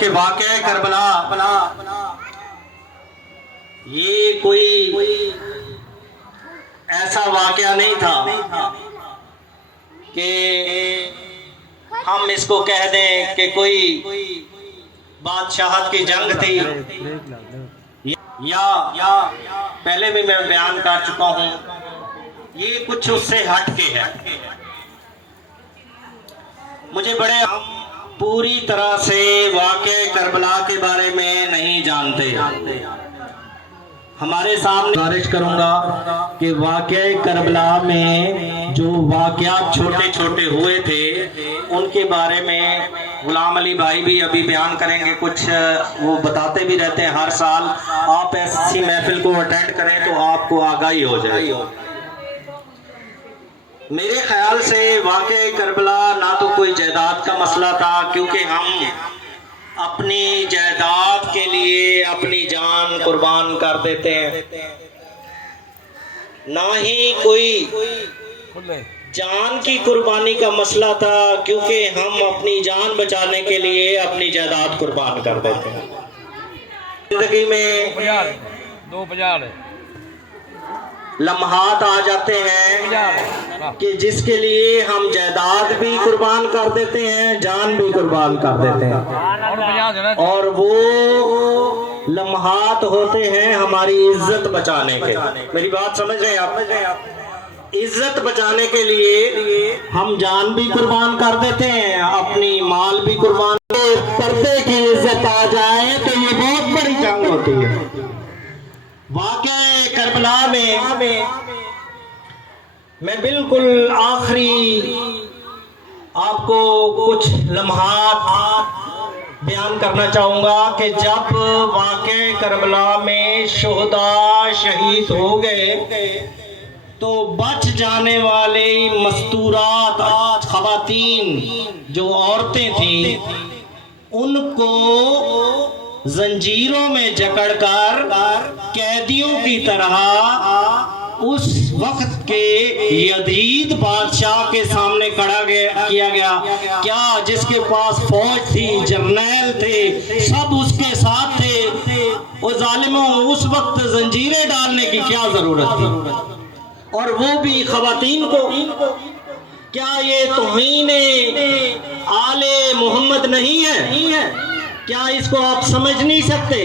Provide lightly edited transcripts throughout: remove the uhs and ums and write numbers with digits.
کہ واقعہ کربلا یہ کوئی ایسا واقعہ نہیں تھا کہ ہم اس کو کہہ دیں کہ کوئی بادشاہت کی جنگ تھی، یا پہلے بھی میں بیان کر چکا ہوں، یہ کچھ اس سے ہٹ کے ہے۔ مجھے بڑے پوری طرح سے واقعہ کربلا کے بارے میں نہیں جانتے۔ ہمارے سامنے گزارش کروں گا کہ واقعہ کربلا میں جو واقعات چھوٹے چھوٹے ہوئے تھے ان کے بارے میں غلام علی بھائی بھی ابھی بیان کریں گے، کچھ وہ بتاتے بھی رہتے ہیں ہر سال۔ آپ ایسی محفل کو اٹینڈ کریں تو آپ کو آگاہی ہو جائے۔ میرے خیال سے واقعہ کربلا نہ تو کوئی جائیداد کا مسئلہ تھا، کیونکہ ہم اپنی جائیداد کے لیے اپنی جان قربان کر دیتے ہیں، نہ ہی کوئی جان کی قربانی کا مسئلہ تھا، کیونکہ ہم اپنی جان بچانے کے لیے اپنی جائیداد قربان کر دیتے ہیں۔ زندگی میں لمحات آ جاتے ہیں کہ جس کے لیے ہم جائیداد بھی قربان کر دیتے ہیں، جان بھی قربان کر دیتے ہیں، اور وہ لمحات ہوتے ہیں ہماری عزت بچانے کے۔ میری بات سمجھ رہے ہیں آپ؟ عزت بچانے کے لیے ہم جان بھی قربان کر دیتے ہیں، اپنی مال بھی قربان۔ پردے کی عزت آ جائے تو یہ بہت بڑی جنگ ہوتی ہے۔ واقعہ کربلا میں بالکل آخری آپ کو کچھ لمحات بیان کرنا چاہوں گا کہ جب واقعہ کربلا میں شہداء شہید ہو گئے تو بچ جانے والے مستورات خواتین جو عورتیں تھیں ان کو زنجیروں میں جکڑ کر قیدیوں کی طرح اس وقت کے یزید بادشاہ کے سامنے کھڑا کیا گیا۔ کیا جس کے پاس فوج تھی، جرنیل تھے، سب اس کے ساتھ تھے، وہ ظالموں اس وقت زنجیریں ڈالنے کی کیا ضرورت تھی، اور وہ بھی خواتین کو؟ کیا یہ توہین آل محمد نہیں ہے؟ کیا اس کو آپ سمجھ نہیں سکتے؟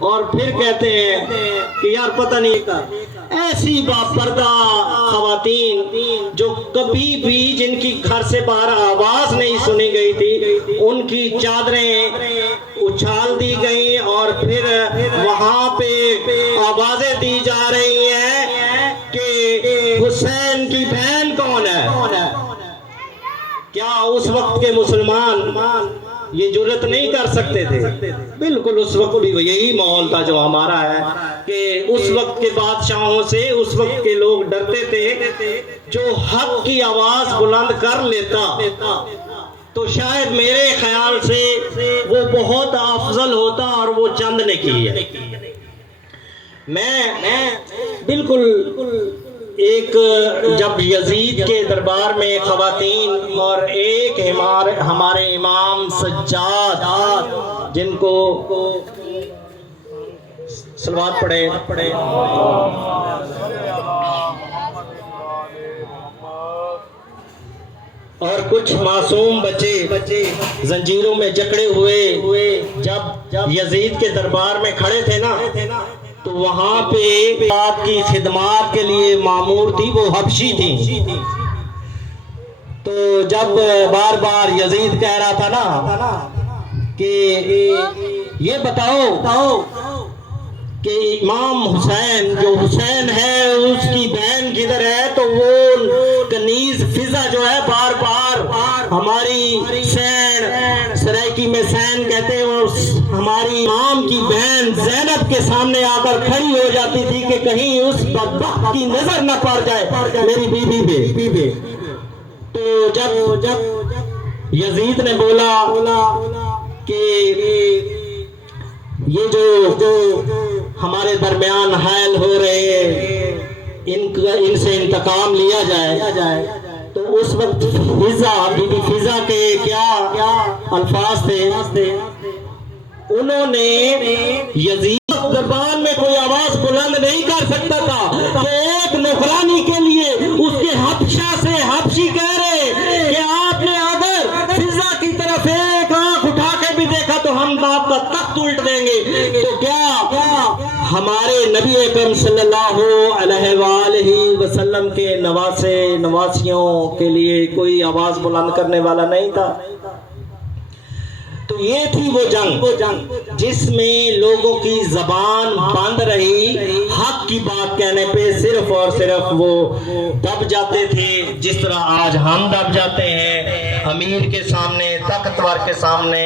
اور پھر کہتے ہیں کہ یار پتہ نہیں، ایسی باپردہ خواتین جو کبھی بھی جن کی گھر سے باہر آواز نہیں سنی گئی تھی، ان کی چادریں اچھال دی گئیں اور پھر وہاں پہ آوازیں دی جا رہی ہیں کہ حسین کی بہن کون ہے۔ کیا اس وقت کے مسلمان یہ جرت نہیں کر سکتے تھے؟ بالکل اس وقت بھی یہی ماحول تھا جو ہمارا ہے، کہ اس وقت کے بادشاہوں سے اس وقت کے لوگ ڈرتے تھے۔ جو حق کی آواز بلند کر لیتا تو شاید میرے خیال سے وہ بہت افضل ہوتا، اور وہ چند نے کی ہے۔ میں بالکل ایک جب یزید کے دربار میں خواتین اور ایک ہمارے امام سجاد جن کو صلوات پڑھے، اور کچھ معصوم بچے زنجیروں میں جکڑے ہوئے جب یزید کے دربار میں کھڑے تھے نا، تو وہاں پہ آپ کی خدمات کے لیے مامور تھی، وہ حبشی تھی۔ تو جب بار بار یزید کہہ رہا تھا نا کہ یہ بتاؤ کہ امام حسین جو حسین ہے اس کی بہن کدھر ہے، تو وہ کنیز فضا جو ہے بار بار ہماری سرائکی میں سین کہتے ہیں، ہماری امام کی بہن زینب کے سامنے آ کر کھڑی ہو جاتی تھی کہ کہیں اس بدبخت کی نظر نہ پڑ جائے میری بیوی پہ۔ تو جب یزید نے بولا کہ یہ جو ہمارے درمیان حائل ہو رہے ہیں ان سے انتقام لیا جائے، تو اس وقت فضا بی بی فضا کے کیا الفاظ تھے، انہوں نے یزید زبان میں کوئی آواز بلند نہیں کر سکتا تھا کہ ایک نوکرانی کے لیے اس کے حبشہ سے حبشی کہہ رہے کہ آپ نے اگر فضا کی طرف ایک آنکھ اٹھا کے بھی دیکھا تو ہم آپ کا تخت الٹ دیں گے۔ تو کیا ہمارے نبی اکرم صلی اللہ علیہ وآلہ وسلم کے نواسے نواسیوں کے لیے کوئی آواز بلند کرنے والا نہیں تھا؟ تو یہ تھی وہ جنگ جس میں لوگوں کی زبان بند رہی، حق کی بات کہنے پہ صرف اور صرف وہ دب جاتے تھے، جس طرح آج ہم دب جاتے ہیں امیر کے سامنے، طاقتور کے سامنے،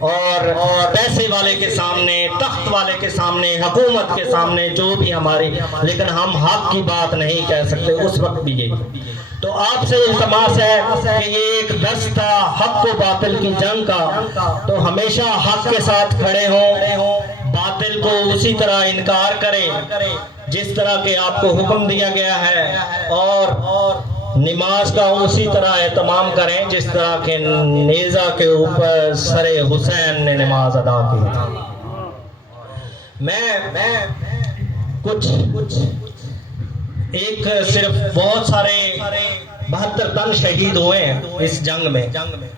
اور پیسے والے کے سامنے، تخت والے کے سامنے، حکومت کے سامنے، جو بھی ہماری، لیکن ہم حق کی بات نہیں کہہ سکتے۔ اس وقت بھی یہی۔ تو آپ سے التماس ہے کہ یہ ایک درس تھا حق و باطل کی جنگ کا، تو ہمیشہ حق کے ساتھ کھڑے ہوں، باطل کو اسی طرح انکار کریں جس طرح کہ آپ کو حکم دیا گیا ہے، اور نماز کا اسی طرح اہتمام کریں جس طرح کہ نیزہ کے اوپر سر حسین نے نماز ادا کی۔ میں کچھ ایک صرف بہت سارے 72 تن شہید ہوئے ہیں اس جنگ میں،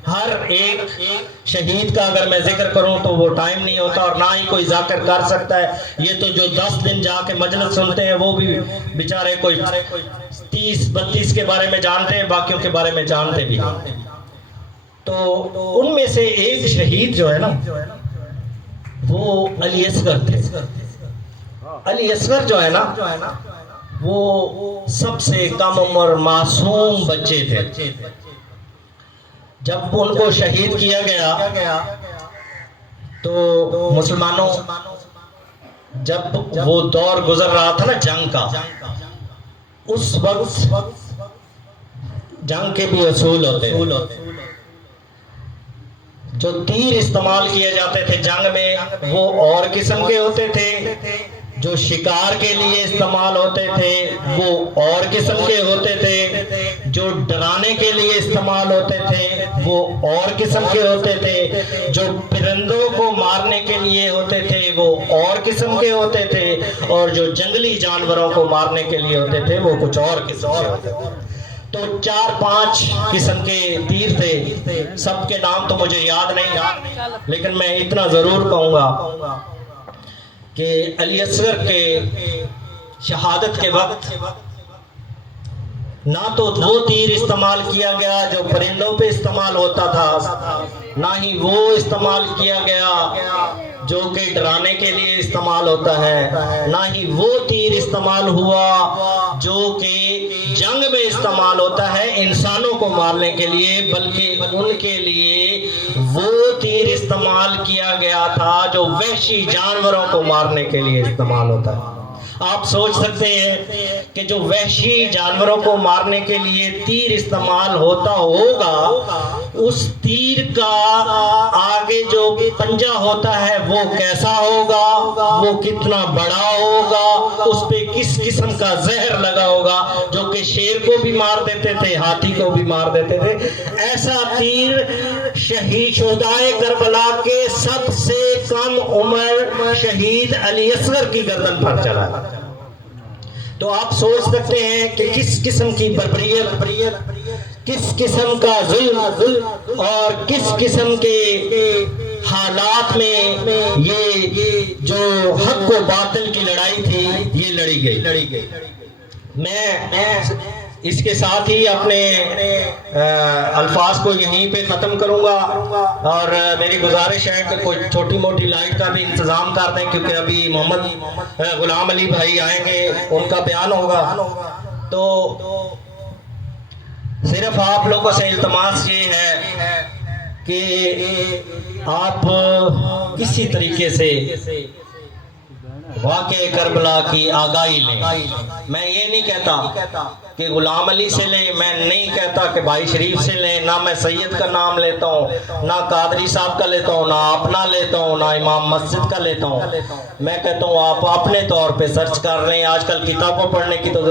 ہر ایک شہید کا اگر میں ذکر کروں تو وہ ٹائم نہیں ہوتا، اور نہ ہی کوئی ذکر کر سکتا ہے۔ یہ تو جو 10 دن جا کے مجلس سنتے ہیں وہ بھی بیچارے کوئی 30-32 کے بارے میں جانتے ہیں، باقیوں کے بارے میں جانتے بھی ہیں۔ تو ان میں سے ایک شہید جو ہے نا وہ علی اصغر تھے۔ علی اصغر جو ہے نا وہ سب سے کم عمر معصوم بچے تھے۔ جب ان کو شہید کیا گیا تو مسلمانوں، جب وہ دور گزر رہا تھا نا جنگ کا، اس وقت جنگ کے بھی اصول ہوتے ہیں۔ جو تیر استعمال کیے جاتے تھے جنگ میں وہ اور قسم کے ہوتے تھے، جو شکار کے لیے استعمال ہوتے تھے وہ اور قسم کے ہوتے تھے، جو ڈرانے کے لیے استعمال ہوتے تھے وہ اور قسم کے ہوتے تھے، جو پرندوں کو مارنے کے لیے ہوتے تھے وہ اور قسم کے ہوتے تھے، اور جو جنگلی جانوروں کو مارنے کے لیے ہوتے تھے وہ کچھ اور قسم کے ہوتے تھے۔ تو 4-5 قسم کے تیر تھے، سب کے نام تو مجھے یاد نہیں، لیکن میں اتنا ضرور کہوں گا کہ علی اصغر کے شہادت کے وقت نہ تو وہ تیر استعمال کیا گیا جو پرندوں پہ استعمال ہوتا تھا، نہ ہی وہ استعمال کیا گیا جو کہ ڈرانے کے لیے استعمال ہوتا ہے، نہ ہی وہ تیر استعمال ہوا جو کہ جنگ میں استعمال ہوتا ہے انسانوں کو مارنے کے لیے، بلکہ ان کے لیے وہ تیر استعمال کیا گیا تھا جو وحشی جانوروں کو مارنے کے لیے استعمال ہوتا ہے۔ آپ سوچ سکتے ہیں کہ جو وحشی جانوروں کو مارنے کے لیے تیر استعمال ہوتا ہوگا، اس تیر کا آگے جو پنجہ ہوتا ہے وہ کیسا ہوگا، وہ کتنا بڑا ہوگا، اس پہ کس قسم کا زہر لگا ہوگا جو کہ شیر کو بھی مار دیتے تھے، ہاتھی کو بھی مار دیتے تھے۔ ایسا تیر شہید شہدائے کربلا کے سب سے کم عمر شہید علی اصغر کی گردن پر چلا۔ تو آپ سوچ سکتے ہیں کہ کس قسم کی بربریت، کس قسم کا ظلم اور کس قسم کے حالات میں یہ جو حق و باطل کی لڑائی تھی یہ لڑی گئی۔ میں اس کے ساتھ ہی اپنے الفاظ کو یہیں پہ ختم کروں گا، اور میری گزارش ہے کہ کوئی چھوٹی موٹی لائٹ کا بھی انتظام کر دیں، کیونکہ ابھی محمد غلام علی بھائی آئیں گے، ان کا بیان ہوگا۔ تو صرف آپ لوگوں سے التماس یہ ہے کہ آپ کسی طریقے سے واقعہ کربلا کی آگاہی لیں۔ میں یہ نہیں کہتا کہ غلام علی سے لیں، میں نہیں کہتا کہ بھائی شریف سے لیں، نہ میں سید کا نام لیتا ہوں، نہ قادری صاحب کا لیتا ہوں، نہ اپنا لیتا ہوں، نہ امام مسجد کا لیتا ہوں۔ میں کہتا ہوں آپ اپنے طور پہ سرچ کر رہے ہیں، آج کل کتابوں پڑھنے کی تو